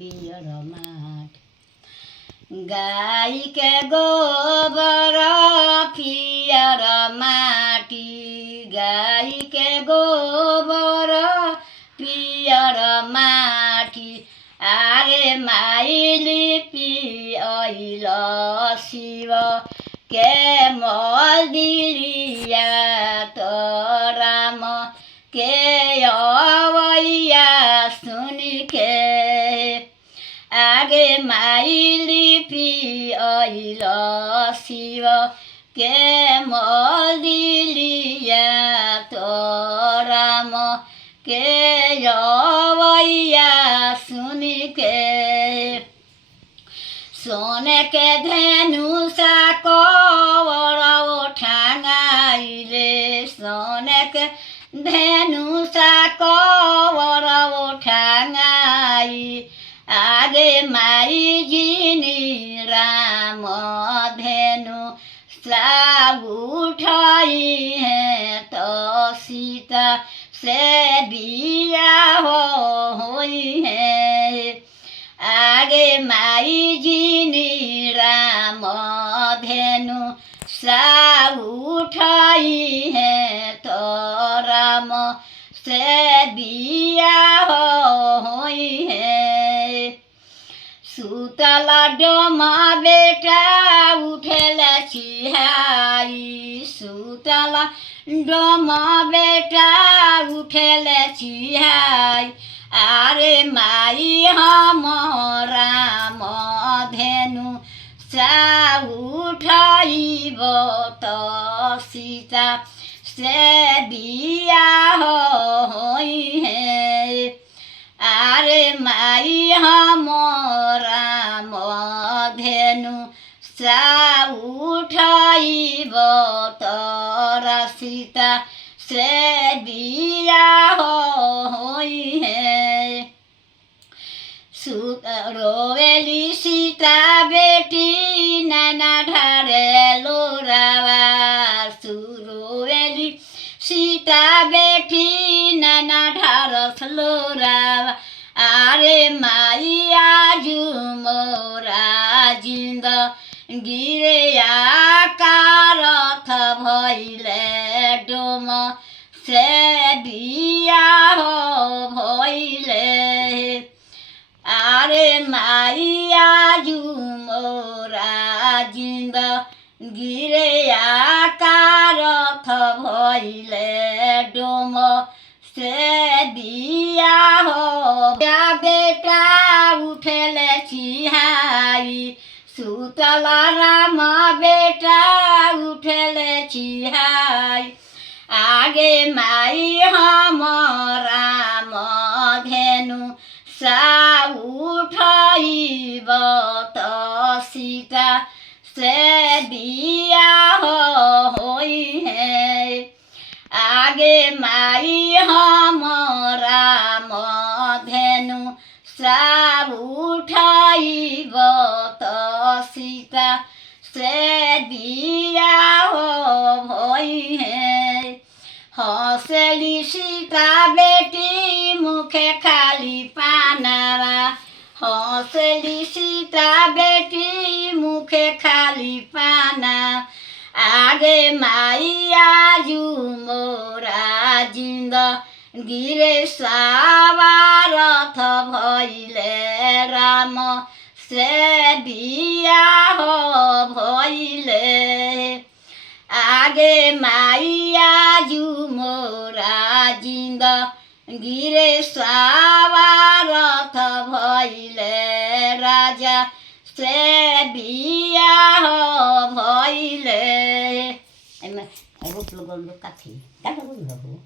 पियर माटी गाई के गोबर पियर माटी गाई के गोबर पियर माटी आरे माइली पियल शिव के मदिलिया तो राम के अवैया सुन के आगे माइली पियल शिव के मदिलिया तो राम के अवैया सुन के सोने के धनुषा कवर उठांगाइले सोने के धनुषा कवर उठांगाई आगे माई जिनी राम धेनु सा उठाई है तो सीता से बिया होई है आगे माई जिनी राम धेनु सा उठाई है तो राम से बिया होई है सुतला डोमा बेटा उठेला चिहाई सुतला डोमा बेटा उठेला चिहाई आरे माई हम राम धेनु सा उठाइब तो सीता से बिया होई है आरे माई हम राम धेनु सा उठाइब तोरा सीता से बिया होई है रोवेली सीता बेटी नाना ढारे लोरावा रोवेली सीता बेटी नाना ढारस लोरावा आरे माई आजु मोरा जिंद गिरे आकारथ भइले डोम से बिया भइले आरे माई आजु मोरा जिंद गिरे आकारथ भइले डोम से बिया बेटा उठेले चिहाई सुतला राम बेटा उठेले चिहाई आगे माई हम राम धेनु सा उठाइब तो सीता से बिया होई है आगे माई हम राम धेनु सा उठाइब तो सीता से बिया होई है हंसली सीता बेटी मुखे खाली पानावा हंसली सीता बेटी मुखे खाली पाना आगे माई आजु मोरा जिंद गिरे सावारथ भइले राम से बिया भइले आगे माई आजु मोरा जिंद गिरे सावारथ भइले राजा से बिया भइले एमे रोप्लो गर्नु काथी काटा गर्नु